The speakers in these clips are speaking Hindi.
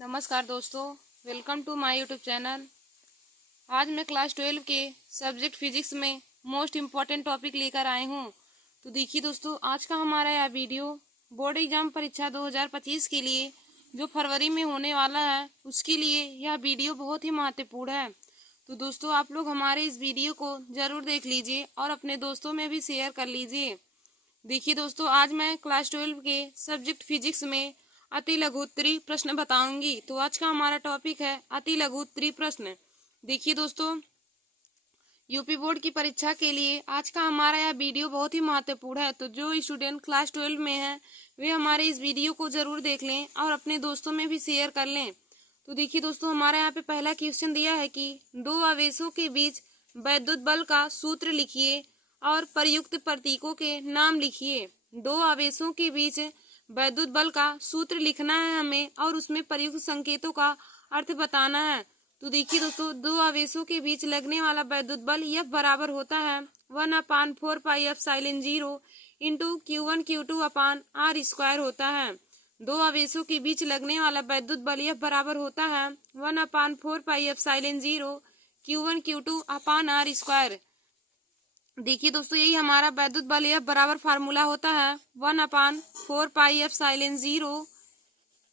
नमस्कार दोस्तों, welcome to my YouTube channel. आज मैं क्लास 12 के सब्जेक्ट फिजिक्स में मोस्ट इम्पॉर्टेंट टॉपिक लेकर आई हूँ। तो देखिए दोस्तों, आज का हमारा यह वीडियो बोर्ड एग्जाम परीक्षा 2025 के लिए जो फरवरी में होने वाला है उसके लिए यह वीडियो बहुत ही महत्वपूर्ण है। तो दोस्तों, आप लोग हमारे इस वीडियो को ज़रूर देख लीजिए और अपने दोस्तों में भी शेयर कर लीजिए। देखिए दोस्तों, आज मैं क्लास 12 के सब्जेक्ट फिजिक्स में अति लघुत्तरी प्रश्न बताऊंगी। तो आज का हमारा टॉपिक है अति लघुत्तरी प्रश्न। देखिए दोस्तों, यूपी बोर्ड की परीक्षा के लिए आज का हमारा यह वीडियो बहुत ही महत्वपूर्ण है। तो जो स्टूडेंट क्लास 12 में हैं वे हमारे इस वीडियो को जरूर देख लें और अपने दोस्तों में भी शेयर कर लें। तो देखिए दोस्तों, हमारा यहाँ पे पहला क्वेश्चन दिया है कि दो आवेशों के बीच वैद्युत बल का सूत्र लिखिए और प्रयुक्त प्रतीकों के नाम लिखिए। दो आवेशों के बीच वैद्युत बल का सूत्र लिखना है हमें और उसमें प्रयुक्त संकेतों का अर्थ बताना है। तो देखिए दोस्तों, दो आवेशों के बीच लगने वाला वैद्युत बल F बराबर होता है 1/4 पाई एप्सिलॉन 0 इंटू Q1 Q2 अपान R स्क्वायर होता है। दो आवेशों के बीच लगने वाला वैद्युत बल F बराबर होता है 1/4 पाई एप्सिलॉन 0 Q1 Q2 अपान R स्क्वायर। देखिए दोस्तों, यही हमारा वैद्युत बल F बराबर फार्मूला होता है 1/4 पाई एप्सिलॉन 0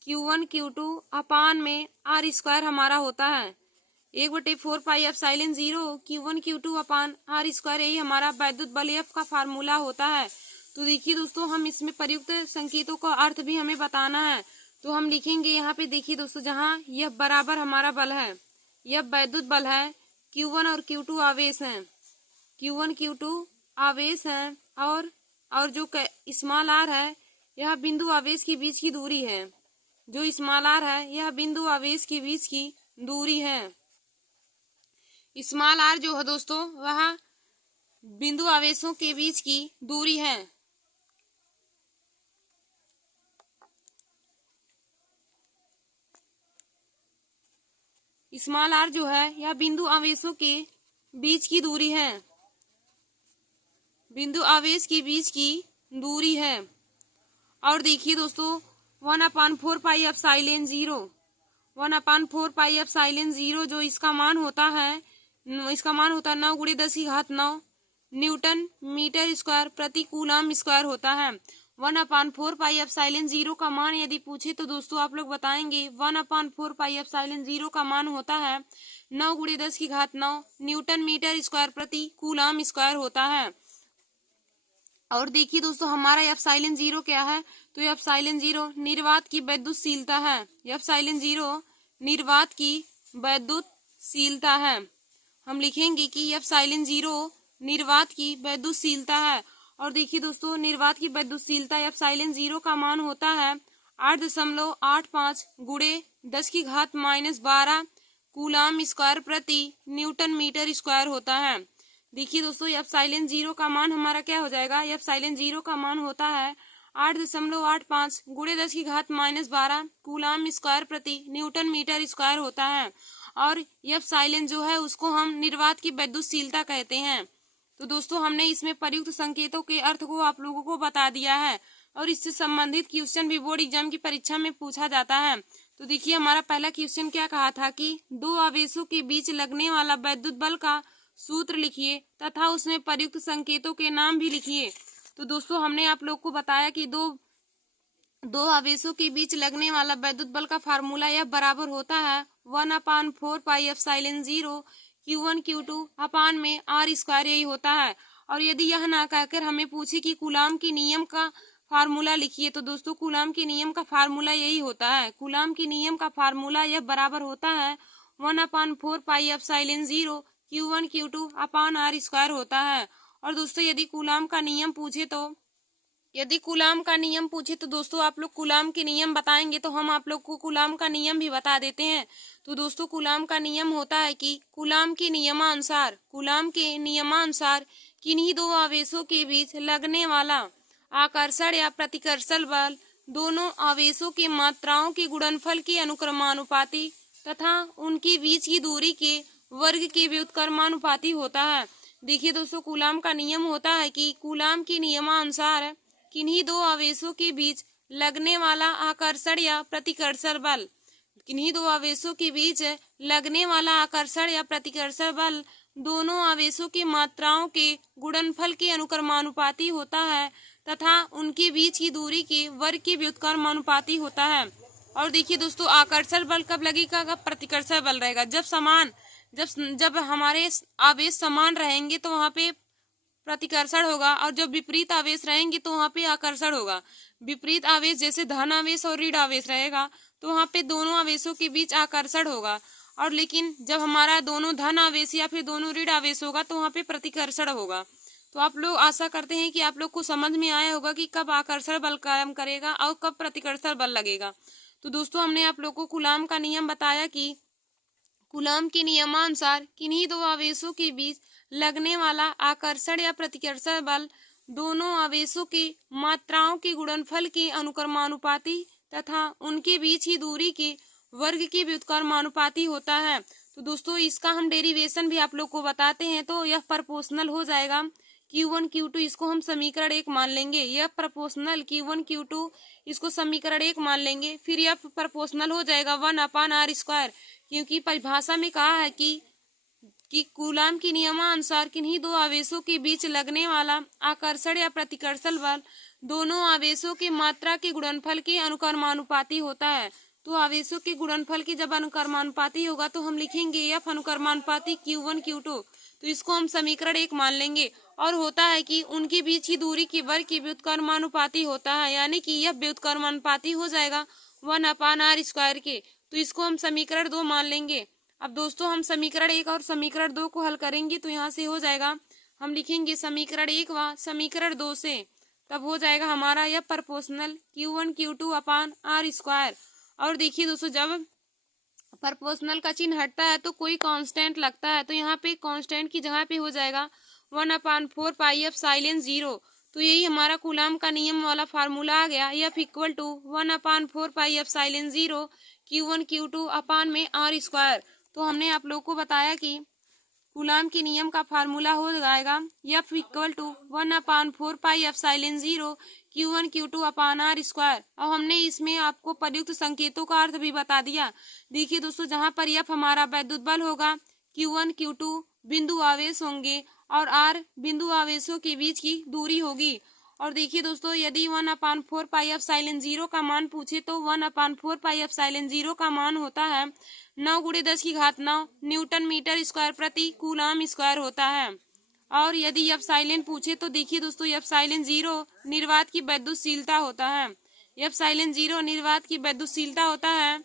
Q1 Q2 अपान में R स्क्वायर हमारा होता है 1/4 पाई एप्सिलॉन 0 Q1 Q2 अपान R स्क्वायर। यही हमारा वैद्युत बल F का फार्मूला होता है। तो देखिए दोस्तों, हम इसमें प्रयुक्त संकेतों का अर्थ भी हमें बताना है। तो हम लिखेंगे यहाँ पे, देखिए दोस्तों, जहाँ F बराबर हमारा बल है, F वैद्युत बल है, Q1 और Q2 आवेश हैं, Q1 Q2 आवेश हैं और जो स्मॉल r है यह बिंदु आवेश के बीच की दूरी है। जो स्मॉल r है यह बिंदु आवेश के बीच की दूरी है। स्मॉल r जो है दोस्तों वह बिंदु आवेशों के बीच की दूरी है। स्मॉल r जो है यह बिंदु आवेशों के बीच की दूरी है, बिंदु आवेश के बीच की दूरी है। और देखिए दोस्तों, 1/4 पाई एप्सिलॉन 0 1/4 पाई एप्सिलॉन 0 जो इसका मान होता है 9 × 10⁹ न्यूटन मीटर स्क्वायर प्रति कूलम स्क्वायर होता है। 1/4 पाई एप्सिलॉन 0 का मान यदि पूछे तो दोस्तों आप लोग बताएंगे 1/4 पाई एप्सिलॉन 0 का मान होता है 9 × 10⁹ न्यूटन मीटर स्क्वायर प्रति कूलम स्क्वायर होता है। और देखिए दोस्तों, हमारा एप्सिलॉन 0 क्या है? तो एप्सिलॉन 0 निर्वात की वैद्युतशीलता है। एप्सिलॉन 0 निर्वात की वैद्युतशीलता है। हम लिखेंगे कि एप्सिलॉन 0 निर्वात की वैद्युतशीलता है। और देखिए दोस्तों, निर्वात की वैद्युतशीलता एप्सिलॉन 0 का मान होता है 8.85 × 10⁻⁻12 कूलम स्क्वायर प्रति न्यूटन मीटर स्क्वायर होता है। देखिए दोस्तों, एप्सिलॉन 0 का मान हमारा क्या हो जाएगा? एप्सिलॉन 0 का मान होता है 8.85 × 10⁻12 कूलम स्क्वायर प्रति न्यूटन मीटर स्क्वायर होता है। और एप्सिलॉन जो है उसको हम निर्वात की वैद्युतशीलता कहते हैं। तो दोस्तों, हमने इसमें प्रयुक्त संकेतों के अर्थ को आप लोगों को बता दिया है और इससे संबंधित क्वेश्चन भी बोर्ड एग्जाम की परीक्षा में पूछा जाता है। तो देखिए, हमारा पहला क्वेश्चन क्या कहा था कि दो आवेशों के बीच लगने वाला वैद्युत बल का सूत्र लिखिए तथा उसमें प्रयुक्त संकेतों के नाम भी लिखिए। तो दोस्तों, हमने आप लोग को बताया कि दो आवेशों के बीच लगने वाला वैद्युत बल का फार्मूला यह बराबर होता है 1/4 पाई एप्सिलॉन 0 Q1 Q2 अपान में R स्क्वायर, यही होता है। और यदि यह ना कहकर हमें पूछे कि कूलाम के नियम का फार्मूला लिखिए तो दोस्तों, कूलाम के नियम का फार्मूला यही होता है। कूलाम के नियम का फार्मूला यह बराबर होता है 1/4 पाई एप्सिलॉन 0 Q1 Q2 अपान R स्क्वायर होता है। और दोस्तों, यदि कूलाम का नियम पूछे तो दोस्तों आप लोग कूलाम के नियम बताएंगे तो हम आप लोग को कूलाम का नियम भी बता देते हैं। तो दोस्तों, कूलाम का नियम होता है कि कूलाम के नियमानुसार किन्हीं दो आवेशों के बीच लगने वाला आकर्षण या प्रतिकर्षण बल दोनों आवेशों के मात्राओं के गुणनफल के अनुक्रमानुपाती तथा उनके बीच की दूरी के वर्ग के व्युत्क्रमानुपाती होता है। देखिए दोस्तों, कूलाम का नियम होता है कि कूलाम के नियमानुसार किन्हीं दो आवेशों के बीच लगने वाला आकर्षण या प्रतिकर्षण बल किन्हीं दो आवेशों के बीच लगने वाला आकर्षण या प्रतिकर्षण बल दोनों आवेशों की मात्राओं के गुणनफल के अनुक्रमानुपाती होता है तथा उनके बीच की दूरी के वर्ग के व्युत्क्रमानुपाती होता है। और देखिए दोस्तों, आकर्षण बल कब लगेगा, कब प्रतिकर्षण बल रहेगा, जब हमारे आवेश समान रहेंगे तो वहां पे प्रतिकर्षण होगा, और जब विपरीत आवेश रहेंगे तो वहां पे आकर्षण होगा। विपरीत आवेश जैसे धन आवेश और ऋण आवेश रहेगा तो वहां पे दोनों आवेशों के बीच आकर्षण होगा, और लेकिन जब हमारा दोनों धन आवेश या फिर दोनों ऋण आवेश होगा तो वहां पे प्रतिकर्षण होगा। तो आप लोग आशा करते हैं कि आप लोग को समझ में आया होगा कि कब आकर्षण बल काम करेगा और कब प्रतिकर्षण बल लगेगा। तो दोस्तों, हमने आप लोग को कूलाम का नियम बताया कि कूलाम के नियमानुसार किन्हीं दो आवेशों के बीच लगने वाला आकर्षण या प्रतिकर्षण बल दोनों आवेशों की मात्राओं के गुणनफल के अनुक्रमानुपाती तथा उनके बीच की दूरी के वर्ग के व्युत्क्रमानुपाती होता है। तो दोस्तों, इसका हम डेरिवेशन भी आप लोग को बताते हैं। तो यह प्रोपोर्शनल हो जाएगा Q1 Q2, इसको हम समीकरण 1 मान लेंगे। यह प्रोपोर्शनल Q1 Q2 इसको समीकरण 1 मान लेंगे। फिर यह प्रोपोर्शनल हो जाएगा 1/r², क्योंकि परिभाषा में कहा है कि कूलाम के नियमानुसार किन्हीं दो आवेशों के बीच लगने वाला आकर्षण या प्रतिकर्षण बल दोनों आवेशों की मात्रा के गुणनफल के अनुक्रमानुपाती होता है। तो आवेशों के गुणनफल की जब अनुक्रमानुपाती होगा तो हम लिखेंगे F अनुक्रमानुपाती Q1 Q2, तो इसको हम समीकरण 1 मान लेंगे। और होता है कि उनके बीच की दूरी के वर्ग की व्युत्क्रमानुपाती होता है, यानी कि यह व्युत्क्रमानुपाती हो जाएगा 1/r² के। तो इसको हम समीकरण 2 मान लेंगे। अब दोस्तों, हम समीकरण 1 और समीकरण 2 को हल करेंगे तो यहाँ से हो जाएगा, हम लिखेंगे समीकरण 1 व समीकरण 2 से, तब हो जाएगा हमारा यह प्रोपोर्शनल Q1 Q2/r²। और देखिए दोस्तों, जब प्रोपोर्शनल का चिन्ह हटता है तो कोई कांस्टेंट लगता है, तो यहाँ पे कांस्टेंट की जगह पे हो जाएगा 1/4πε0। तो यही हमारा कूलाम का नियम वाला फार्मूला आ गया। F = 1/4πε0 Q1 Q2/r²। तो हमने आप लोग को बताया कि कूलाम के नियम का फार्मूला हो जाएगा F = 1/4πε0 Q1 Q2/r²। और हमने इसमें आपको प्रयुक्त संकेतों का अर्थ भी बता दिया। देखिए दोस्तों, जहां पर F हमारा वैद्युत बल होगा, Q1 Q2 बिंदु आवेश होंगे और R बिंदु आवेशों के बीच की दूरी होगी। और देखिए दोस्तों, यदि 1/4πε0 का मान पूछे तो 1/4πε0 का मान होता है 9 × 10⁹ न्यूटन मीटर स्क्वायर प्रति कूलाम स्क्वायर होता है। और यदि एप्सिलॉन पूछे तो देखिए दोस्तों, एप्सिलॉन 0 निर्वात की वैद्युतशीलता होता है। एप्सिलॉन 0 निर्वात की वैद्युतशीलता होता है,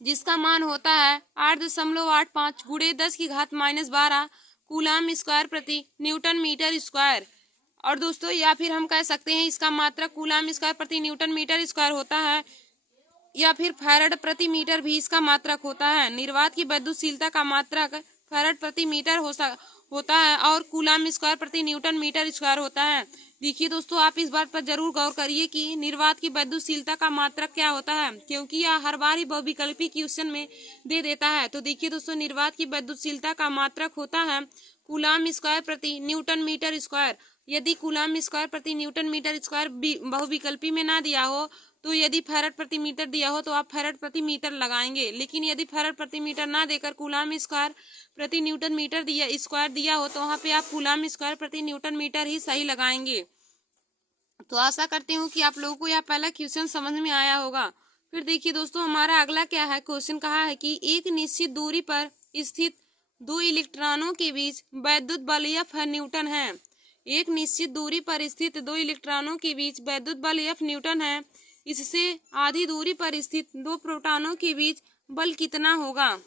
जिसका मान होता है 8.85 × 10⁻12 कूलाम स्क्वायर प्रति न्यूटन मीटर स्क्वायर। और दोस्तों, या फिर हम कह सकते हैं इसका मात्रक कूलाम स्क्वायर प्रति न्यूटन मीटर स्क्वायर होता है, या फिर फैराड प्रति मीटर भी इसका मात्रक होता है। निर्वात की वैद्युतशीलता का मात्रक फैराड प्रति मीटर होता है और कूलाम स्क्वायर प्रति न्यूटन मीटर स्क्वायर होता है। देखिए दोस्तों, आप इस बात पर जरूर गौर करिए कि निर्वात की वैद्युतशीलता का मात्रक क्या होता है, क्योंकि यह हर बार ही बहुविकल्पी क्वेश्चन में दे देता है। तो देखिए दोस्तों, निर्वात की वैद्युतशीलता का मात्रक होता है कूलाम स्क्वायर प्रति न्यूटन मीटर स्क्वायर। यदि कूलाम स्क्वायर प्रति न्यूटन मीटर स्क्वायर बहुविकल्पी में ना दिया हो, तो यदि फैराड प्रति मीटर दिया हो तो आप फैराड प्रति मीटर लगाएंगे, लेकिन यदि फैराड प्रति मीटर ना देकर कूलाम स्क्वायर प्रति न्यूटन मीटर स्क्वायर दिया हो तो वहां पे आप कूलाम स्क्वायर प्रति न्यूटन मीटर ही सही लगाएंगे। तो आशा करती हूँ कि आप लोगों को यह पहला क्वेश्चन समझ में आया होगा। फिर देखिए दोस्तों, हमारा अगला क्या है, क्वेश्चन कहा है कि एक निश्चित दूरी पर स्थित दो इलेक्ट्रॉनों के बीच वैद्युत बल F न्यूटन है। एक निश्चित दूरी पर स्थित दो इलेक्ट्रॉनों के बीच वैद्युत बल F न्यूटन है। इससे आधी दूरी पर स्थित दो प्रोटॉनों के बीच बल कितना होगा।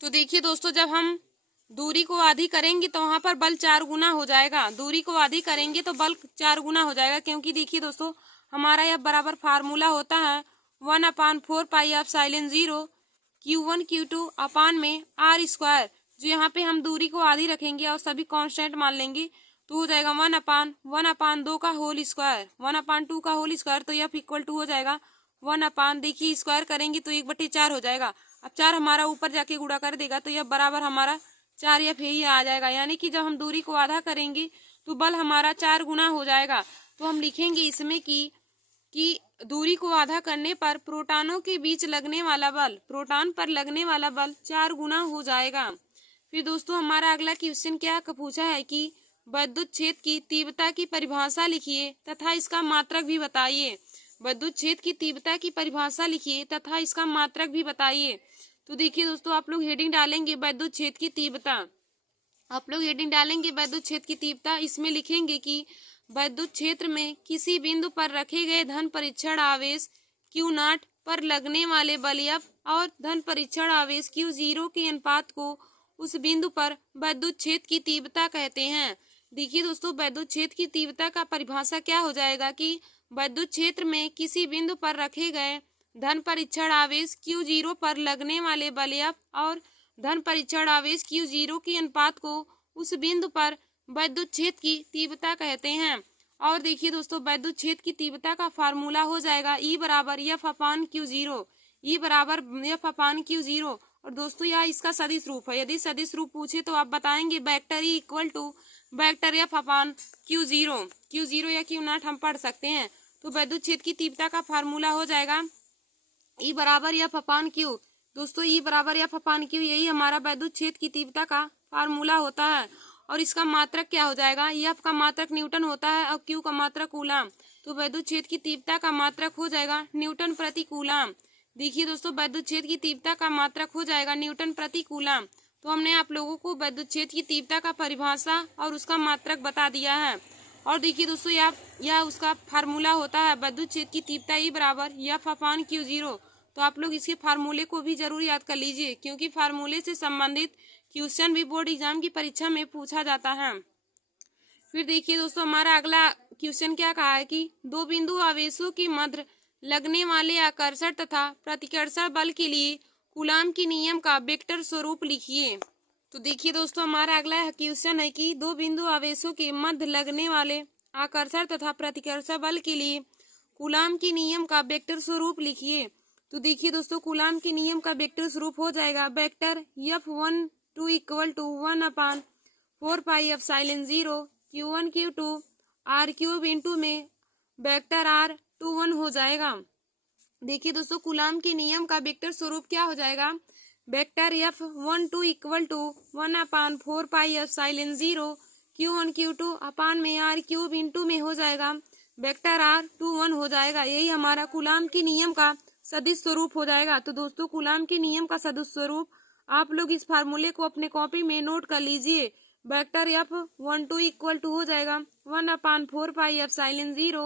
तो देखिए दोस्तों, जब हम दूरी को आधी करेंगे तो वहां पर बल 4 गुना हो जाएगा। दूरी को आधी करेंगे तो बल 4 गुना हो जाएगा, क्योंकि देखिए दोस्तों, हमारा यह बराबर फार्मूला होता है 1/4πε0 Q1 Q2/r²। जो यहाँ पे हम दूरी को आधी रखेंगे और सभी कांस्टेंट मान लेंगे तो हो जाएगा 1/1/2 का होल स्क्वायर, 1/2 का होल स्क्वायर। तो यह इक्वल टू हो जाएगा 1/, देखिए स्क्वायर करेंगे तो 1/4 हो जाएगा। अब 4 हमारा ऊपर जाके गुणा कर देगा तो यह बराबर हमारा 4F ही आ जाएगा। यानी कि जब हम दूरी को आधा करेंगे तो बल हमारा 4 गुना हो जाएगा। तो हम लिखेंगे इसमें कि की दूरी को आधा करने पर प्रोटॉनों के बीच लगने वाला बल, प्रोटॉन पर लगने वाला बल 4 गुना हो जाएगा। फिर दोस्तों हमारा अगला क्वेश्चन क्या पूछा है कि विद्युत क्षेत्र की तीव्रता की परिभाषा लिखिए तथा इसका मात्रक भी बताइए। विद्युत क्षेत्र की तीव्रता की परिभाषा लिखिए तथा इसका मात्रक भी बताइए। तो देखिए दोस्तों, आप लोग हेडिंग डालेंगे विद्युत क्षेत्र की तीव्रता, आप लोग हेडिंग डालेंगे विद्युत क्षेत्र की तीव्रता। इसमें लिखेंगे कि विद्युत क्षेत्र में किसी बिंदु पर रखे गए धन परीक्षण आवेश Q0 पर लगने वाले बल F और धन परीक्षण आवेश Q0 के अनुपात को उस बिंदु पर विद्युत क्षेत्र की तीव्रता कहते हैं। देखिए दोस्तों, विद्युत क्षेत्र की तीव्रता का परिभाषा क्या हो जाएगा कि विद्युत क्षेत्र में किसी बिंदु पर रखे गए धन परीक्षण आवेश Q0 पर लगने वाले बल F और धन परीक्षण आवेश Q0 के अनुपात को उस बिंदु पर विद्युत क्षेत्र की तीव्रता कहते हैं। और देखिए दोस्तों, विद्युत क्षेत्र की तीव्रता का फार्मूला हो जाएगा E बराबर F अपान Q0, E बराबर F अपान Q0। और दोस्तों यह इसका सदिश रूप है। यदि सदिश रूप पूछे तो आप बताएंगे vector E equal to vector F upon Q0, Q0 या Q0 हम पढ़ सकते हैं। तो विद्युत क्षेत्र की तीव्रता का फार्मूला हो जाएगा E बराबर F अपान Q। दोस्तों E बराबर F अपान Q, यही हमारा विद्युत क्षेत्र की तीव्रता का फार्मूला होता है। और इसका मात्रक क्या हो जाएगा, F का मात्रक न्यूटन होता है और Q का मात्रक कूलाम। तो विद्युत क्षेत्र की तीव्रता का मात्रक हो जाएगा न्यूटन प्रति कूलाम। देखिए दोस्तों, विद्युत क्षेत्र की तीव्रता का मात्रक हो जाएगा न्यूटन प्रति कूलाम। तो हमने आप लोगों को विद्युत क्षेत्र की तीव्रता का परिभाषा और उसका मात्रक बता दिया है। और देखिए दोस्तों, यह उसका फार्मूला होता है विद्युत क्षेत्र की तीव्रता E बराबर F अपान Q0। तो आप लोग इसके फार्मूले को भी जरूर याद कर लीजिए, क्योंकि फार्मूले से संबंधित क्वेश्चन भी बोर्ड एग्जाम की परीक्षा में पूछा जाता है। फिर देखिए दोस्तों, हमारा अगला क्वेश्चन क्या कहा है कि दो बिंदु आवेशों के मध्य लगने वाले आकर्षण तथा प्रतिकर्षण बल के लिए कूलाम के नियम का वेक्टर स्वरूप लिखिए। तो देखिए दोस्तों, हमारा अगला क्वेश्चन है कि दो बिंदु आवेशों के मध्य लगने वाले आकर्षण तथा प्रतिकर्षण बल के लिए कूलाम के नियम का वेक्टर स्वरूप लिखिए। तो देखिए दोस्तों, कूलाम के नियम का वेक्टर स्वरूप हो जाएगा vector F12 equal to 1 upon 4 pi epsilon 0 Q1 Q2 R cube into में वेक्टर R21 हो जाएगा। देखिए दोस्तों, कूलाम के नियम का वेक्टर स्वरूप क्या हो जाएगा, vector F12 equal to 1 upon 4 pi epsilon 0 Q1 Q2 upon में R क्यूब इंटू में हो जाएगा वेक्टर R21 हो जाएगा। यही हमारा कूलाम के नियम का सदिश स्वरूप हो जाएगा। तो दोस्तों, कूलाम के नियम का सदिश स्वरूप आप लोग इस फार्मूले को अपने कॉपी में नोट कर लीजिए। वेक्टर F12 इक्वल टू हो जाएगा 1 upon 4 pi epsilon 0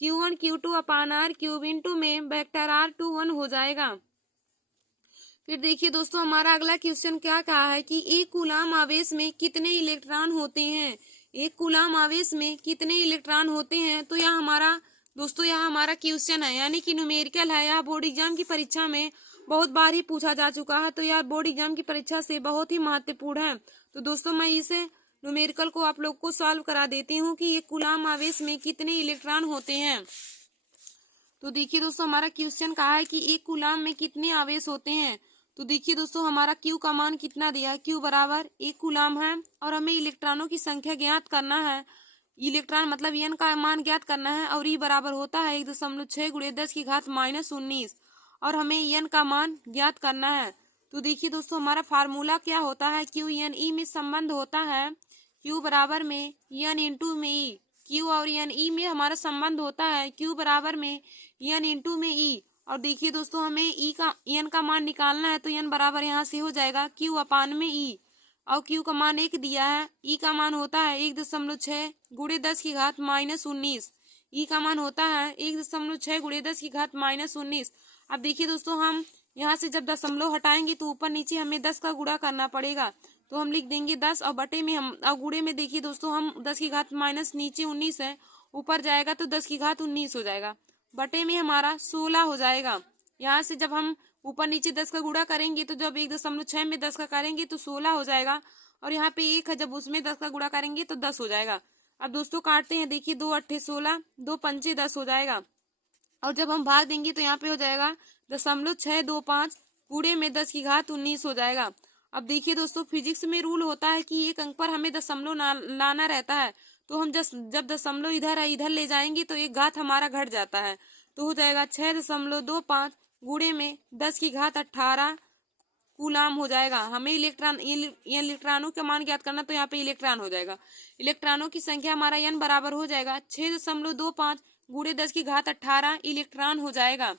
Q1 Q2 अपान R क्यूब इंटू में वेक्टर R21 हो जाएगा। फिर देखिए दोस्तों, हमारा अगला क्वेश्चन क्या कहा है कि एक कूलाम आवेश में कितने इलेक्ट्रॉन होते हैं। एक कूलाम आवेश में कितने इलेक्ट्रॉन होते हैं। तो यह हमारा दोस्तों यह हमारा क्वेश्चन है, यानी कि न्यूमेरिकल है। यह बोर्ड एग्जाम की परीक्षा में बहुत बार ही पूछा जा चुका है। तो यह बोर्ड एग्जाम की परीक्षा से बहुत ही महत्वपूर्ण है। तो दोस्तों, मैं इसे न्यूमेरिकल को आप लोग को सॉल्व करा देती हूँ कि एक कूलाम आवेश में कितने इलेक्ट्रॉन होते हैं। तो देखिए दोस्तों, हमारा क्वेश्चन कहा है कि एक कूलाम में कितने आवेश होते हैं। तो देखिए दोस्तों, हमारा Q का मान कितना दिया है, Q बराबर 1 कूलाम है और हमें इलेक्ट्रॉनों की संख्या ज्ञात करना है। इलेक्ट्रॉन मतलब N का मान ज्ञात करना है और E बराबर होता है 1.6 गुणे 10 की घात -19 और हमें N का मान ज्ञात करना है। तो देखिए दोस्तों, हमारा फार्मूला क्या होता है, Q N E में संबंध होता है Q बराबर में N इंटू में E। Q और N E में हमारा संबंध होता है Q बराबर में N इंटू में E। और देखिए दोस्तों, हमें N का मान निकालना है। तो N बराबर यहाँ से हो जाएगा Q अपान में E और Q का मान 1 दिया है। E का मान होता है 1.6 गुणे 10 की घात -19। E का मान होता है 1.6 गुणे 10 की घात -19। अब देखिए दोस्तों, हम यहाँ से जब दशमलव हटाएंगे तो ऊपर नीचे हमें 10 का गुणा करना पड़ेगा। तो हम लिख देंगे 10 और बटे में हम और गुणे में देखिए दोस्तों, हम 10 की घात माइनस नीचे 19 है, ऊपर जाएगा तो 10 की घात 19 हो जाएगा। बटे में हमारा 16 हो जाएगा। यहाँ से जब हम ऊपर नीचे 10 का गुणा करेंगे तो जब 1.6 में 10 का करेंगे तो 16 हो जाएगा। और यहाँ पे 1 है, जब उसमें 10 का गुणा करेंगे तो 10 हो जाएगा। अब दोस्तों काटते हैं, देखिए 2 अट्ठे 16, 2 पंचे 10 हो जाएगा। और जब हम भाग देंगे तो यहाँ पे हो जाएगा 0.625 गुणे में 10 की घात 19 हो जाएगा। अब देखिए दोस्तों, फिजिक्स में रूल होता है कि एक अंक पर हमें दशमलव लाना रहता है। तो हम जब दशमलव इधर है इधर ले जाएंगे तो एक घात हमारा घट जाता है। तो हो जाएगा 6.25 गुणे में 10⁻18 कूलाम हो जाएगा। हमें इलेक्ट्रॉनों का मान ज्ञात करना, तो यहाँ पे इलेक्ट्रॉन हो जाएगा। इलेक्ट्रॉनों की संख्या हमारा n बराबर हो जाएगा 6.25 गुणे 10⁻18 इलेक्ट्रॉन हो जाएगा।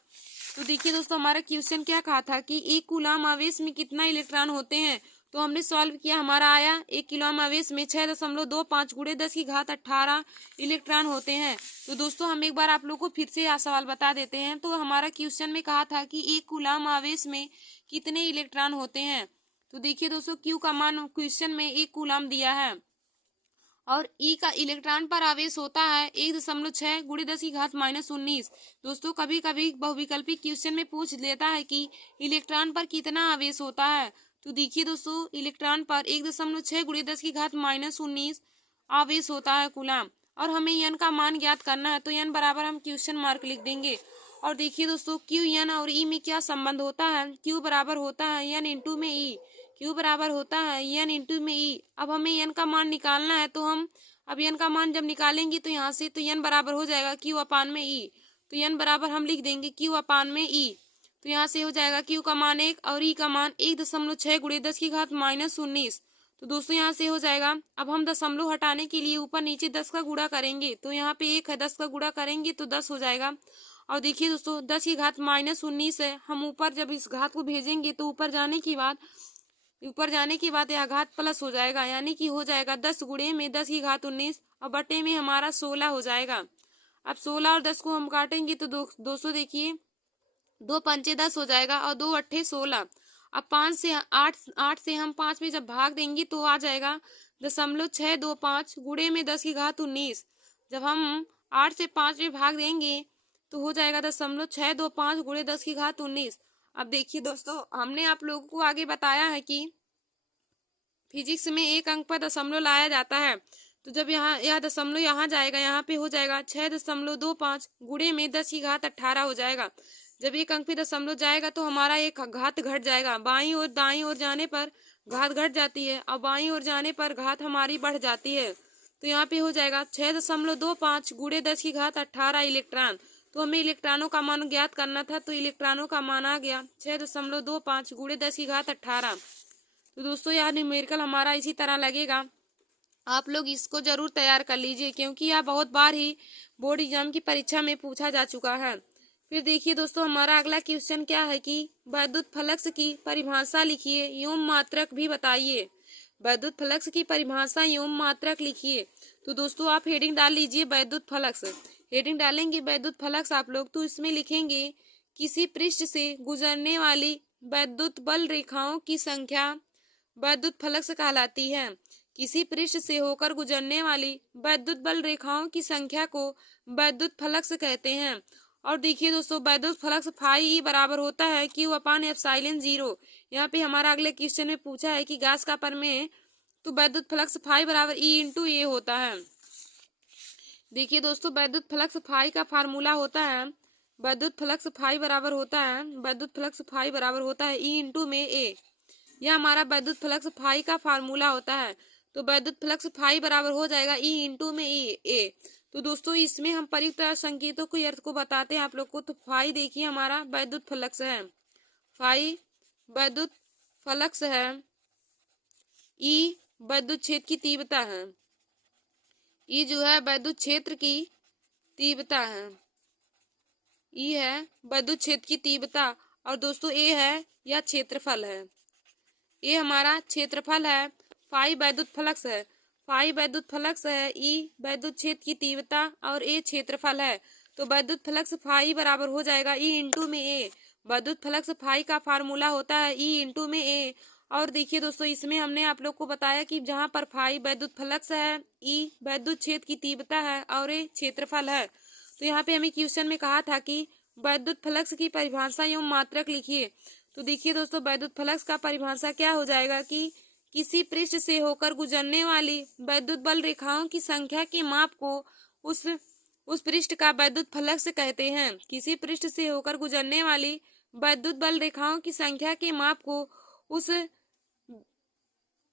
तो देखिए दोस्तों, हमारा क्वेश्चन क्या कहा था कि 1 कूलाम आवेश में कितना इलेक्ट्रॉन होते हैं। तो हमने सॉल्व किया, हमारा आया 1 कूलाम आवेश में 6.25 गुणे 10⁻18 इलेक्ट्रॉन होते हैं। तो दोस्तों, हम एक बार आप लोग को फिर से यह सवाल बता देते हैं। तो हमारा क्वेश्चन में कहा था कि 1 कूलाम आवेश में कितने इलेक्ट्रॉन होते हैं। तो देखिए दोस्तों, क्यू का मान क्वेश्चन में 1 कूलाम दिया है और ई का इलेक्ट्रॉन पर आवेश होता है 1.6 गुणे 10⁻−19। दोस्तों, कभी कभी बहुविकल्पी क्वेश्चन में पूछ लेता है कि इलेक्ट्रॉन पर कितना आवेश होता है। तो देखिए दोस्तों, इलेक्ट्रॉन पर 1.6 गुणे 10⁻−19 आवेश होता है कूलाम, और हमें एन का मान ज्ञात करना है। तो एन बराबर हम क्वेश्चन मार्क लिख देंगे। और देखिए दोस्तों, क्यू एन और ई में क्या संबंध होता है। क्यू बराबर होता है एन इंटू में ई। क्यू बराबर होता है एन इंटू में ई। अब हमें एन का मान निकालना है, तो हम अब एन का मान जब निकालेंगे तो यहाँ से तो एन बराबर हो जाएगा क्यू अपान में ई। तो एन बराबर हम लिख देंगे क्यू अपान में ई। तो यहाँ से हो जाएगा क्यू का मान 1 और ई का मान 1.6 गुणे 10⁻−19। तो दोस्तों, यहाँ से हो जाएगा। अब हम दशमलव हटाने के लिए ऊपर नीचे 10 का गुणा करेंगे। तो यहाँ पे 1 है, 10 का गुणा करेंगे तो 10 हो जाएगा। और देखिए दोस्तों, 10⁻−19 है। हम ऊपर जब इस घात को भेजेंगे तो ऊपर जाने के बाद यह घात प्लस हो जाएगा, यानी कि हो जाएगा 10 गुणे में 10⁻19 और बटे में हमारा 16 हो जाएगा। अब 16 और 10 को हम काटेंगे तो दोस्तों देखिए, 2 पंचे 10 हो जाएगा और 2 अट्ठे 16। अब 8 से हम 5 में जब भाग देंगे तो आ जाएगा 0.625 गुणे में 10⁻19। जब हम 8 से 5 में भाग देंगे तो हो जाएगा 0.625 गुणे 10⁻19। अब देखिए दोस्तों, हमने आप लोगों को आगे बताया है कि फिजिक्स में एक अंक पर दशमलव लाया जाता है। तो जब यह दशमलव यहाँ जाएगा, यहाँ पे हो जाएगा 6.25 गुणे में 10⁻18 हो जाएगा। जब एक अंक पे दशमलव जाएगा तो हमारा एक घात घट जाएगा। बाईं और दाईं ओर जाने पर घात घट जाती है और बाईं ओर जाने पर घात हमारी बढ़ जाती है। तो यहाँ पे हो जाएगा 6.25 गुणे 10⁻18 इलेक्ट्रॉन। तो हमें इलेक्ट्रॉनों का मान ज्ञात करना था, तो इलेक्ट्रॉनों का मान आ गया 6.25 गुणे 10⁻18। तो दोस्तों, यह न्यूमेरिकल हमारा इसी तरह लगेगा। आप लोग इसको जरूर तैयार कर लीजिए, क्योंकि यह बहुत बार ही बोर्ड एग्जाम की परीक्षा में पूछा जा चुका है। फिर देखिए दोस्तों, हमारा अगला क्वेश्चन क्या है कि वैद्युत फ्लक्स की परिभाषा लिखिए एवं मात्रक भी बताइए। वैद्युत फ्लक्स की परिभाषा एवं मात्रक लिखिए। तो दोस्तों, आप हेडिंग डाल लीजिए वैद्युत फ्लक्स। हेडिंग डालेंगे वैद्युत फ्लक्स आप लोग, तो इसमें लिखेंगे किसी पृष्ठ से गुजरने वाली वैद्युत बल रेखाओं की संख्या वैद्युत फ्लक्स कहलाती है। किसी पृष्ठ से होकर गुजरने वाली वैद्युत बल रेखाओं की संख्या को वैद्युत फ्लक्स कहते हैं। और देखिए दोस्तों, वैद्युत फ्लक्स फाई ई बराबर होता है क्यू अपान एप्सिलॉन 0। यहाँ पे हमारा अगले क्वेश्चन में पूछा है कि गैस का प्रमेय, तो वैद्युत फ्लक्स फाई बराबर ई इंटू ए होता है। देखिए दोस्तों, वैद्युत फ्लक्स फाई का फार्मूला होता है, वैद्युत फ्लक्स फाई बराबर होता है ई इंटू में ए। यह हमारा वैद्युत फ्लक्स फाई का फार्मूला होता है। तो वैद्युत फ्लक्स फाई बराबर हो जाएगा ई इंटू में ए। तो दोस्तों, इसमें हम प्रयुक्त संकेतों के अर्थ को बताते हैं आप लोग को। तो फाई देखिए हमारा वैद्युत फ्लक्स है, फाई वैद्युत फ्लक्स है, ई वैद्युत क्षेत्र की तीव्रता है। ई जो है वैद्युत क्षेत्र की तीव्रता है, ई है वैद्युत क्षेत्र की तीव्रता। और दोस्तों, ए है या क्षेत्रफल है, ये हमारा क्षेत्रफल है। फाई वैद्युत फ्लक्स है, फाई वैद्युत फ्लक्स है, ई वैद्युत क्षेत्र की तीव्रता और ए क्षेत्रफल है। तो वैद्युत फ्लक्स फाई बराबर हो जाएगा ई इंटू में ए। वैद्युत फ्लक्स फाई का फार्मूला होता है ई इंटू में ए। और देखिए दोस्तों, इसमें हमने आप लोग को बताया कि जहाँ पर फाई वैद्युत फ्लक्स है, ई वैद्युत क्षेत्र की तीव्रता है और ए क्षेत्रफल है। तो यहाँ पे हमें क्वेश्चन में कहा था कि वैद्युत फ्लक्स की परिभाषा एवं मात्रक लिखिए। तो देखिए दोस्तों, वैद्युत फ्लक्स का परिभाषा क्या हो जाएगा कि किसी पृष्ठ से होकर गुजरने वाली वैद्युत बल रेखाओं की संख्या के माप को उस पृष्ठ का वैद्युत फ्लक्स कहते हैं। किसी पृष्ठ से होकर गुजरने वाली वैद्युत बल रेखाओं की संख्या के माप को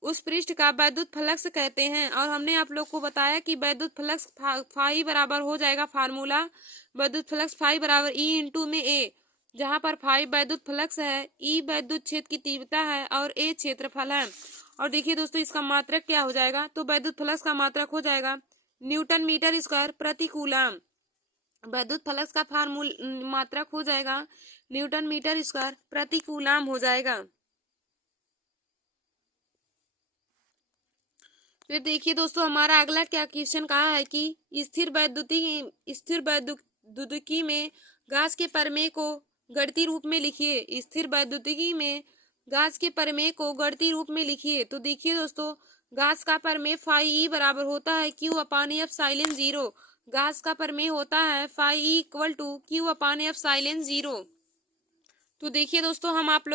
उस पृष्ठ का वैद्युत फ्लक्स कहते हैं। और हमने आप लोग को बताया कि वैद्युत फ्लक्स फाई बराबर हो जाएगा फार्मूला, वैद्युत फ्लक्स फाई बराबर ई इंटू में ए, जहां पर फाई वैद्युत फ्लक्स है, ई वैद्युत क्षेत्र की तीव्रता है और ए क्षेत्रफल है। और देखिए दोस्तों इसका मात्रक क्या हो जाएगा, तो वैद्युत फ्लक्स का मात्रक हो जाएगा न्यूटन मीटर स्क्वायर प्रति कूलम। वैद्युत फ्लक्स का मात्रक हो जाएगा न्यूटन मीटर स्क्वायर प्रति कूलम हो जाएगा। फिर देखिए दोस्तों हमारा अगला क्या क्वेश्चन कहा है कि स्थिर वैद्युतिकी में गैस के प्रमेय को गणितीय रूप में लिखिए। स्थिर वैद्युतिकी में गैस के प्रमेय को गणितीय रूप में लिखिए। तो देखिए दोस्तों गैस का प्रमेय फाई ई बराबर होता है Q upon epsilon zero. Gauss का प्रमेय होता है phi E equal to Q upon epsilon zero. तो देखिए दोस्तों हम आप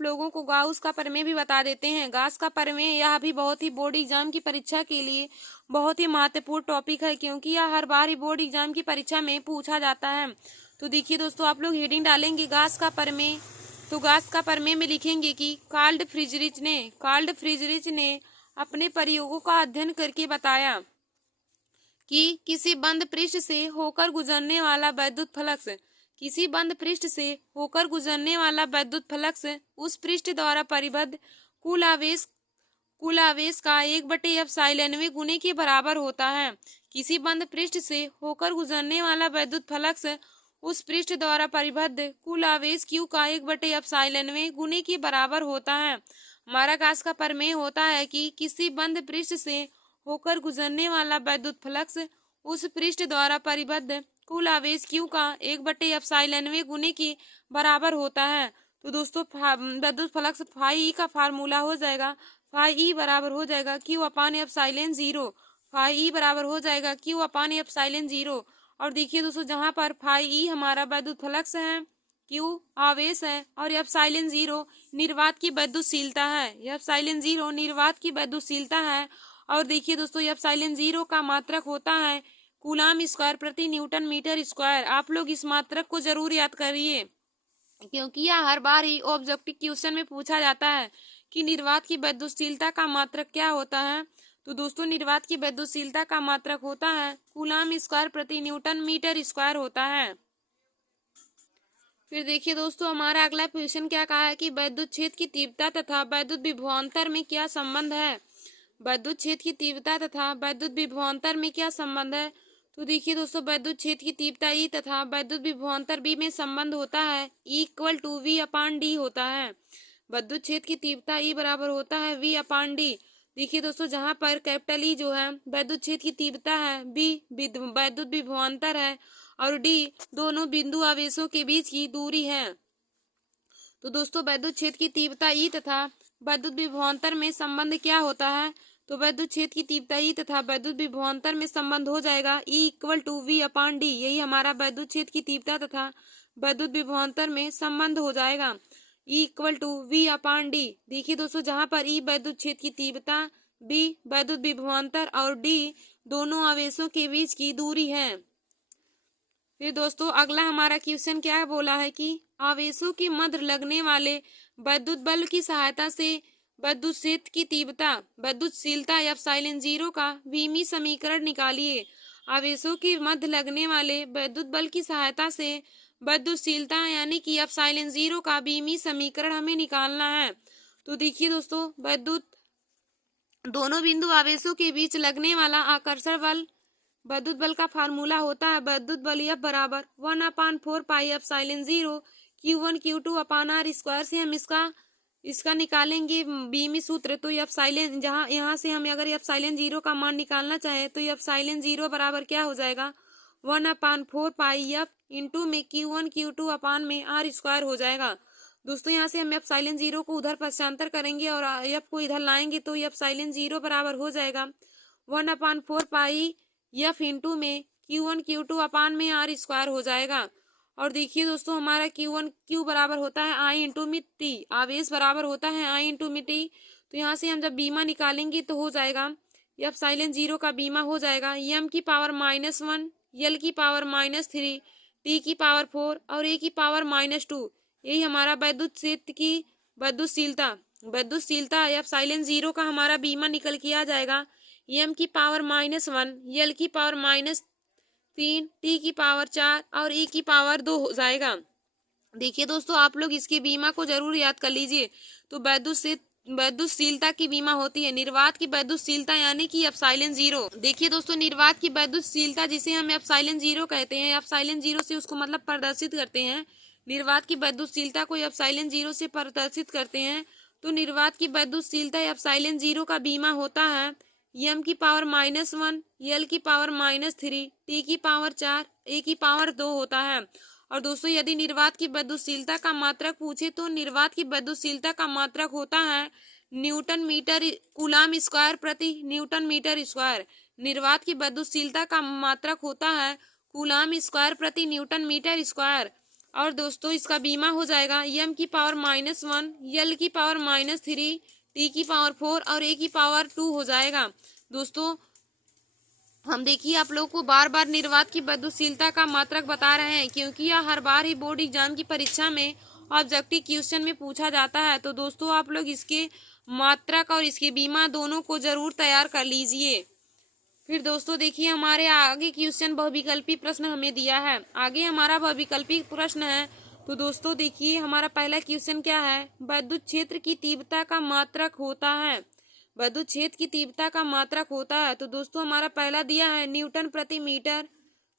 लोगों को गाउस का प्रमेय भी बता देते हैं। गाउस का प्रमेय यह भी बहुत ही बोर्ड एग्जाम की परीक्षा के लिए बहुत ही महत्वपूर्ण टॉपिक है, क्योंकि यह हर बार ही बोर्ड एग्जाम की परीक्षा में पूछा जाता है। तो देखिए दोस्तों आप लोग हेडिंग डालेंगे गाउस का प्रमेय, तो गाउस का प्रमेय में लिखेंगे कि कार्ल फ्रिजरिच ने अपने प्रयोगों का अध्ययन करके बताया कि किसी बंद पृष्ठ से होकर गुजरने वाला वैद्युत फ्लक्स उस पृष्ठ द्वारा परिबद्ध कुल आवेश का 1/एप्सिलॉन गुने के बराबर होता है। किसी बंद पृष्ठ से होकर गुजरने वाला वैद्युत फ्लक्स उस पृष्ठ द्वारा परिबद्ध कुल आवेश Q का 1/एप्सिलॉन गुने के बराबर होता है। हमारा गाउस का प्रमेय होता है कि किसी बंद पृष्ठ से होकर गुजरने वाला वैद्युत फ्लक्स उस पृष्ठ द्वारा परिबद्ध कुल आवेश Q का 1/एप्सिलॉन गुने के बराबर होता है। तो दोस्तों वैद्युत फ्लक्स फाई ई का फार्मूला हो जाएगा फाई ई बराबर हो जाएगा Q अपान एप्सिलॉन जीरो। फाई ई बराबर हो जाएगा Q अपान एप्सिलॉन जीरो। और देखिए दोस्तों जहां पर फाई ई हमारा वैद्युत फ्लक्स है, Q आवेश है और एप्सिलॉन जीरो निर्वात की वैद्युतशीलता है। एप्सिलॉन जीरो निर्वात की वैद्युतशीलता है। और देखिए दोस्तों एप्सिलॉन जीरो का मात्रक होता है कूलम स्क्वायर प्रति न्यूटन मीटर स्क्वायर। आप लोग इस मात्रक को जरूर याद करिए, क्योंकि यह हर बार ही ऑब्जेक्टिव क्वेश्चन में पूछा जाता है कि निर्वात की वैद्युतशीलता का मात्रक क्या होता है। तो दोस्तों निर्वात की वैद्युतशीलता का मात्रक होता है कूलम स्क्वायर प्रति न्यूटन मीटर स्क्वायर होता है। फिर देखिए दोस्तों हमारा अगला क्वेश्चन क्या कहा है कि वैद्युत क्षेत्र की तीव्रता तथा वैद्युत विभवांतर में क्या संबंध है। वैद्युत क्षेत्र की तीव्रता तथा वैद्युत विभवांतर में क्या संबंध है। तो देखिए दोस्तों वैद्युत क्षेत्र की तीव्रता ई तथा वैद्युत विभवांतर बी में संबंध होता है E equal to V upon D होता है। वैद्युत क्षेत्र की तीव्रता ई बराबर होता है वी अपान डी। देखिए दोस्तों जहां पर कैपिटल ई जो है वैद्युत क्षेत्र की तीव्रता है, बी वैद्युत विभवांतर है और डी दोनों बिंदु आवेशों के बीच की दूरी है। तो दोस्तों वैद्युत क्षेत्र की तीव्रता ई तथा वैद्युत विभवांतर में संबंध क्या होता है। तो वैद्युत क्षेत्र की तीव्रता ई तथा वैद्युत विभवांतर में संबंध हो जाएगा E equal to V upon D. यही हमारा वैद्युत क्षेत्र की तीव्रता तथा वैद्युत विभवांतर में संबंध हो जाएगा E equal to V upon D. देखिए दोस्तों जहां पर ई वैद्युत क्षेत्र की तीव्रता, बी वैद्युत विभवांतर और डी दोनों आवेशों के बीच की दूरी है। फिर दोस्तों अगला हमारा क्वेश्चन क्या बोला है कि आवेशों के मध्य लगने वाले वैद्युत बल की सहायता से वैद्युत क्षेत्र की तीव्रता वैद्युतशीलता एप्सिलॉन जीरो का वीमी समीकरण निकालिए। आवेशों के मध्य लगने वाले वैद्युत बल की सहायता से वैद्युतशीलता यानी कि एप्सिलॉन जीरो का वीमी समीकरण हमें निकालना है। तो देखिए दोस्तों दोनों बिंदु आवेशों के बीच लगने वाला आकर्षण बल वैद्युत बल का फार्मूला होता है वैद्युत बल F बराबर 1/4 pi epsilon zero Q1 Q2 अपान R स्क्वायर से हम इसका निकालेंगे बीमी सूत्र। तो एप्सिलॉन यहाँ से हम अगर एप्सिलॉन जीरो का मान निकालना चाहे तो एप्सिलॉन जीरो बराबर क्या हो जाएगा 1/4 पाई F इंटू में Q1 Q2 अपान में R स्क्वायर हो जाएगा। दोस्तों यहाँ से हम एप्सिलॉन जीरो को उधर पक्षांतर करेंगे और F को इधर लाएंगे तो एप्सिलॉन जीरो बराबर हो जाएगा 1/4 पाई F इंटू में Q1 Q2 अपान में R स्क्वायर हो जाएगा। और देखिए दोस्तों हमारा Q बराबर होता है I इंटू में T, आवेश बराबर होता है I इंटू में T। तो यहाँ से हम जब बीमा निकालेंगे तो हो जाएगा एप्सिलॉन जीरो का बीमा हो जाएगा M की पावर -1, L की पावर -3, T की पावर 4 और A की पावर -2। यही हमारा वैद्युत क्षेत्र की वैद्युतशीलता विद्युतशीलता एप्सिलॉन 0 का हमारा बीमा निकल के आ जाएगा m की पावर -1, l की पावर -3, t की पावर 4 और e की पावर 2 हो जाएगा। देखिए दोस्तों, आप लोग इसकी बीमा को जरूर याद कर लीजिए। तो विद्युतशीलता की बीमा होती है निर्वात की विद्युतशीलता यानी कि एप्सिलॉन 0। देखिए दोस्तों, निर्वात की विद्युतशीलता जिसे हम एप्सिलॉन 0 कहते हैं, एप्सिलॉन 0 से उसको मतलब प्रदर्शित करते हैं। निर्वात की विद्युतशीलता को एप्सिलॉन 0 से प्रदर्शित करते हैं। तो निर्वात की विद्युतशीलता एप्सिलॉन 0 का बीमा होता है m की पावर -1, l की पावर -3, t की पावर 4, a की पावर 2 होता है। और दोस्तों, यदि निर्वात की विद्युतशीलता का मात्रक पूछे तो निर्वात की विद्युतशीलता का मात्रक होता है न्यूटन मीटर कूलाम स्क्वायर प्रति न्यूटन मीटर स्क्वायर। निर्वात की विद्युतशीलता का मात्रक होता है कूलाम स्क्वायर प्रति न्यूटन मीटर स्क्वायर। और दोस्तों, इसका बीमा हो जाएगा m की पावर -1, l की पावर -3, t की पावर 4 और a की पावर 2 हो जाएगा। दोस्तों, हम देखिए आप लोग को बार बार निर्वात की विद्युतशीलता का मात्रक बता रहे हैं क्योंकि यह हर बार ही बोर्ड एग्जाम की परीक्षा में ऑब्जेक्टिव क्वेश्चन में पूछा जाता है। तो दोस्तों, आप लोग इसके मात्रक और इसके बीमा दोनों को जरूर तैयार कर लीजिए। फिर दोस्तों देखिए, हमारे आगे क्वेश्चन बहुविकल्पी प्रश्न हमें दिया है। आगे हमारा बहुविकल्पी प्रश्न है। तो दोस्तों देखिए, हमारा पहला क्वेश्चन क्या है, विद्युत क्षेत्र की तीव्रता का मात्रक होता है। विद्युत क्षेत्र की तीव्रता का मात्रक होता है। तो दोस्तों, हमारा पहला दिया है न्यूटन प्रति मीटर।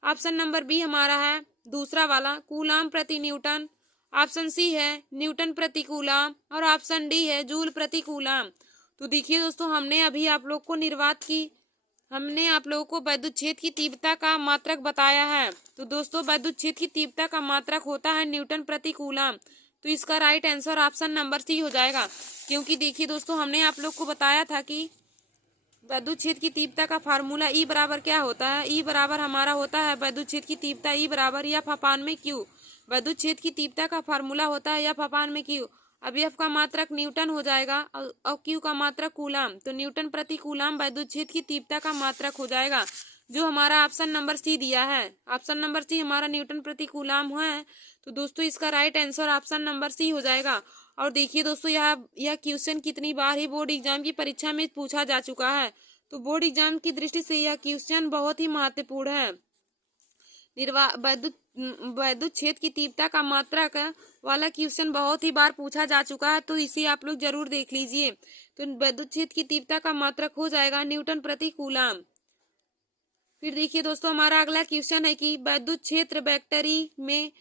ऑप्शन नंबर बी हमारा है दूसरा वाला कूलाम प्रति न्यूटन। ऑप्शन सी है न्यूटन प्रति कूलाम और ऑप्शन डी है जूल प्रति कूलाम। तो देखिए दोस्तों, हमने आप लोगों को विद्युत क्षेत्र की तीव्रता का मात्रक बताया है। तो दोस्तों, विद्युत क्षेत्र की तीव्रता का मात्रक होता है न्यूटन प्रति कूलाम। तो इसका right answer option number C हो जाएगा। क्योंकि देखिए दोस्तों, हमने आप लोग को बताया था कि विद्युत क्षेत्र की तीव्रता का फार्मूला ई बराबर क्या होता है। ई बराबर हमारा होता है विद्युत क्षेत्र की तीव्रता ई बराबर एफ अपान में क्यू। विद्युत क्षेत्र की तीव्रता का फार्मूला होता है एफ अपान में क्यू। अब एफ का मात्रक न्यूटन हो जाएगा और क्यू का मात्रक कूलाम। तो न्यूटन प्रति कूलाम विद्युत क्षेत्र की तीव्रता का मात्रक हो जाएगा, जो हमारा ऑप्शन नंबर सी दिया है। ऑप्शन नंबर सी हमारा न्यूटन प्रति कूलाम है। तो दोस्तों, इसका right answer option number C हो जाएगा। और देखिए दोस्तों, यह क्वेश्चन कितनी बार ही बोर्ड एग्जाम की परीक्षा में पूछा जा चुका है। तो बोर्ड एग्जाम की दृष्टि से यह क्वेश्चन बहुत ही महत्वपूर्ण है। विद्युत क्षेत्र की तीव्रता का मात्रक वाला क्वेश्चन बहुत ही बार पूछा जा चुका है, तो इसे आप लोग जरूर देख लीजिए। तो विद्युत क्षेत्र की तीव्रता का मात्रक हो जाएगा न्यूटन प्रति कूलाम। फिर देखिए दोस्तों, हमारा अगला क्वेश्चन है कि विद्युत क्षेत्र वेक्टरी में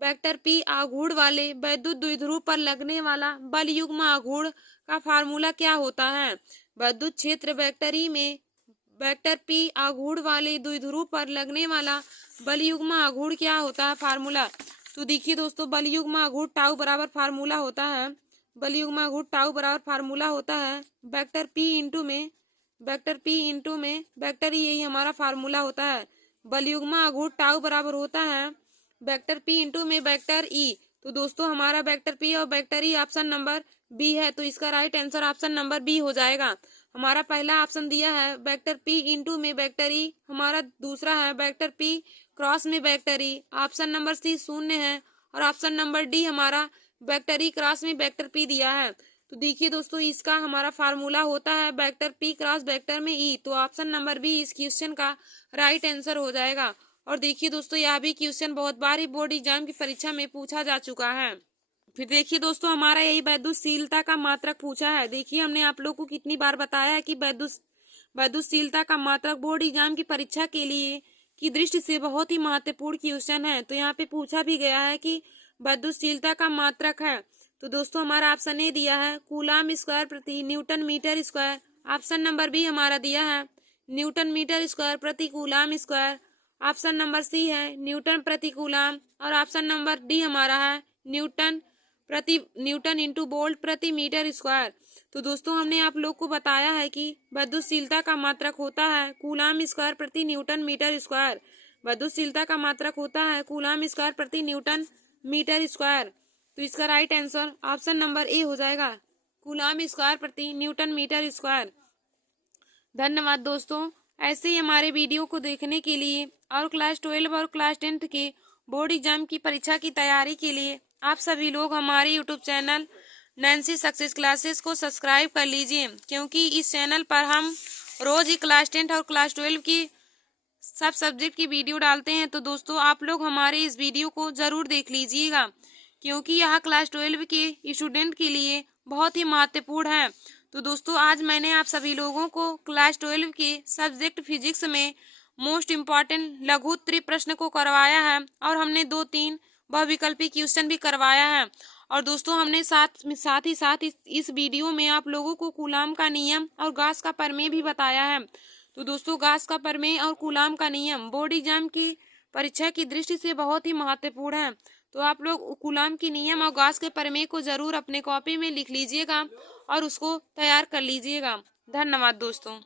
वेक्टर पी आघूर्ण वाले विद्युत द्विध्रुव पर लगने वाला बल युग्म आघूर्ण का फार्मूला क्या होता है। विद्युत क्षेत्र वेक्टरी में वेक्टर पी आघूर्ण वाले द्विध्रुव पर लगने वाला बल युग्म आघूर्ण क्या होता है फार्मूला। तो देखिए दोस्तों, बल युग्म आघूर्ण टाउ बराबर फार्मूला होता है। बल युग्म आघूर्ण टाउ बराबर फार्मूला होता है वेक्टर पी इंटू में वेक्टर यही हमारा फार्मूला होता है। बल युग्म आघूर्ण टाउ बराबर होता है वेक्टर पी इंटू में वेक्टर ई। तो दोस्तों, हमारा वेक्टर पी और vector E option number B है। तो इसका right answer option number B हो जाएगा। हमारा पहला ऑप्शन दिया है वेक्टर पी इंटू में वेक्टर ई, हमारा दूसरा है वेक्टर पी क्रॉस में vector E. Option number C 0 है और ऑप्शन नंबर डी हमारा वेक्टर ई क्रॉस में वेक्टर पी दिया है। तो देखिए दोस्तों, इसका हमारा फार्मूला होता है वेक्टर पी क्रॉस वेक्टर में ई। तो ऑप्शन नंबर बी इस क्वेश्चन का राइट आंसर हो जाएगा। और देखिए दोस्तों, यह भी क्वेश्चन बहुत बार ही बोर्ड एग्जाम की परीक्षा में पूछा जा चुका है। फिर देखिए दोस्तों, हमारा यही विद्युतशीलता का मात्रक पूछा है। देखिए, हमने आप लोग को कितनी बार बताया है कि विद्युतशीलता का मात्रक बोर्ड एग्जाम की परीक्षा के लिए की दृष्टि से बहुत ही महत्वपूर्ण क्वेश्चन है। तो यहाँ पे पूछा भी गया है कि विद्युतशीलता का मात्रक है। तो दोस्तों, हमारा ऑप्शन ए दिया है कूलाम स्क्वायर प्रति newton metre square. Option number B हमारा दिया है न्यूटन मीटर स्क्वायर प्रति coulomb square. Option number C है न्यूटन प्रति कूलाम और ऑप्शन नंबर डी हमारा है न्यूटन इंटू वोल्ट प्रति मीटर स्क्वायर। तो दोस्तों, हमने आप लोग को बताया है कि विद्युतशीलता का मात्रक होता है कूलाम स्क्वायर प्रति न्यूटन मीटर स्क्वायर। विद्युतशीलता का मात्रक होता है कूलाम स्क्वायर प्रति न्यूटन मीटर स्क्वायर। तो इसका right answer option number A हो जाएगा कूलाम स्क्वायर प्रति न्यूटन मीटर स्क्वायर। धन्यवाद दोस्तों। ऐसे ही हमारे वीडियो को देखने के लिए और क्लास 12 और क्लास 10 के बोर्ड एग्जाम की परीक्षा की तैयारी के लिए आप सभी लोग हमारे YouTube channel Nancy success classes को सब्सक्राइब कर लीजिए, क्योंकि इस चैनल पर हम रोज ही क्लास 10 और क्लास 12 की सब सब्जेक्ट की वीडियो डालते हैं। तो दोस्तों आप लोग हमारे इस वीडियो को जरूर देख लीजिएगा, क्योंकि यह क्लास 12 के स्टूडेंट के लिए बहुत ही महत्वपूर्ण है। तो दोस्तों आज मैंने आप सभी लोगों को क्लास 12 के सब्जेक्ट फिजिक्स में मोस्ट इम्पॉर्टेंट लघु त्रिप्रश्न को करवाया है, और हमने 2-3 बहुविकल्पी क्वेश्चन भी करवाया है। और दोस्तों हमने साथ ही इस वीडियो में आप लोगों को कूलाम का नियम और गॉस का प्रमेय भी बताया है। तो दोस्तों गॉस का प्रमेय और कूलाम का नियम बोर्ड एग्जाम की परीक्षा की दृष्टि से बहुत ही महत्वपूर्ण है। तो आप लोग कूलाम की नियम और गॉस के प्रमेय को जरूर अपने कॉपी में लिख लीजिएगा और उसको तैयार कर लीजिएगा। धन्यवाद दोस्तों।